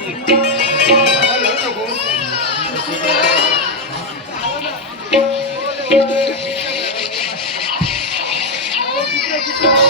Thank you.